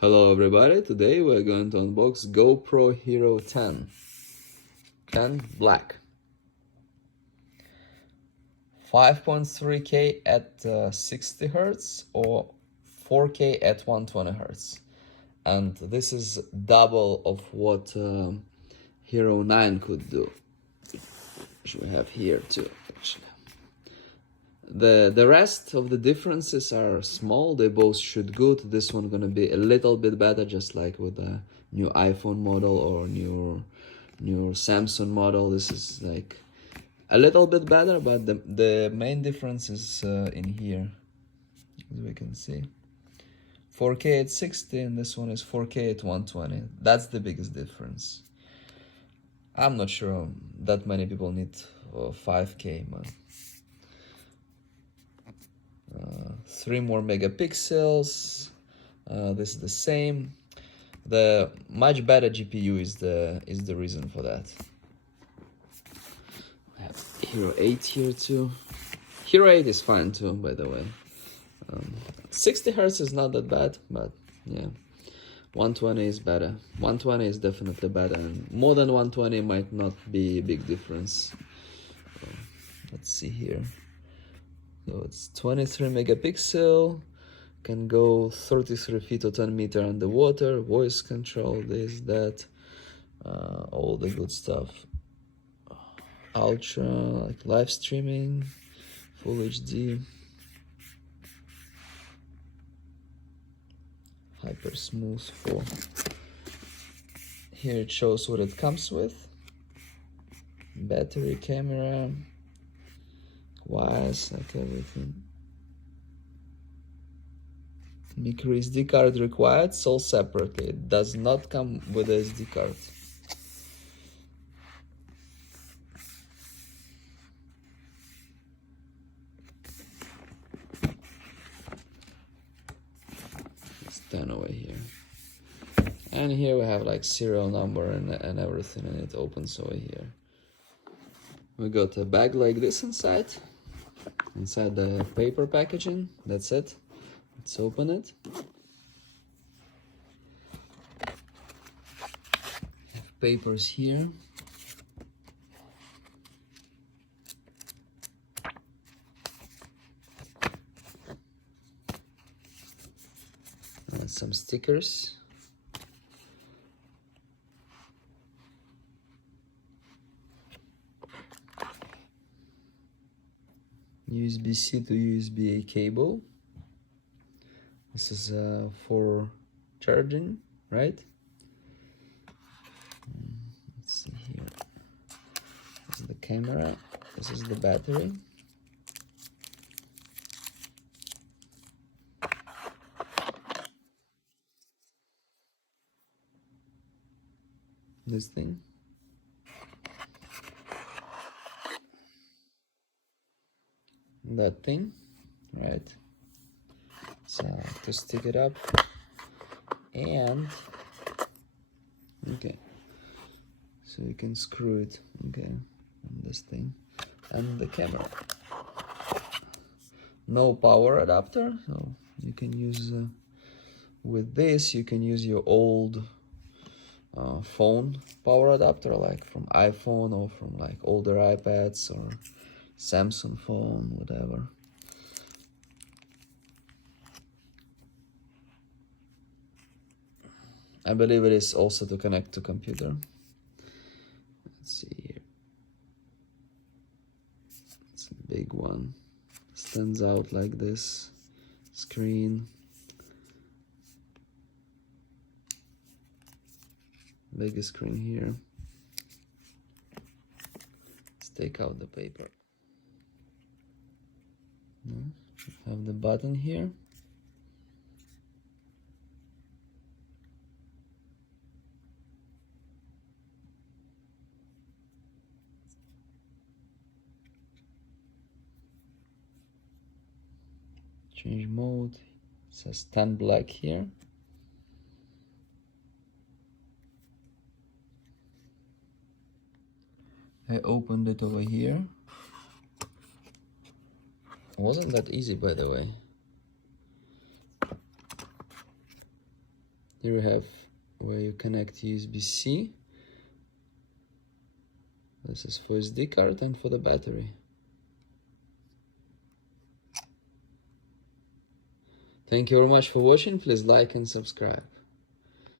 Hello everybody, today we're going to unbox GoPro Hero 10 Black 5.3K at 60 Hz or 4K at 120 Hz, and this is double of what Hero 9 could do, which we have here too actually. The rest of the differences are small. They both shoot good. This one gonna be a little bit better, just like with the new iPhone model or new Samsung model. This is like a little bit better, but the main difference is in here, as we can see. 4K at 60 and this one is 4K at 120. That's the biggest difference. I'm not sure that many people need 5K, man. 3 more megapixels. This is the same. The much better GPU is the reason for that. I have Hero 8 here too. Hero 8 is fine too, by the way. 60 Hz is not that bad, but yeah, 120 is better. 120 is definitely better, and more than 120 might not be a big difference. Let's see here. So it's 23 megapixel, can go 33 feet or 10 meters underwater, voice control, this, that, all the good stuff. Ultra, like live streaming, full HD, hyper smooth 4. Here it shows what it comes with: battery, camera, wires, like everything. Micro SD card required, sold separately. It does not come with a SD card. It's 10 over here. And here we have like serial number and everything, and it opens over here. We got a bag like this inside the paper packaging. That's it. Let's open it. Have papers here. Some stickers. USB-C to USB-A cable. This is for charging, right? Let's see here. This is the camera. This is the battery. This thing. That thing, right? So to stick it up, and okay, so you can screw it, okay, on this thing, and the camera. No power adapter, so you can use with this you can use your old phone power adapter, like from iPhone or from like older iPads or Samsung phone, whatever. I believe it is also to connect to computer. Let's see here. It's a big one. Stands out like this. Screen. Big screen here. Let's take out the paper. Have the button here. Change mode. It says 10 black here. I opened it over here. It wasn't that easy, by the way. Here we have where you connect USB-C. This is for SD card and for the battery. Thank you very much for watching. Please like and subscribe.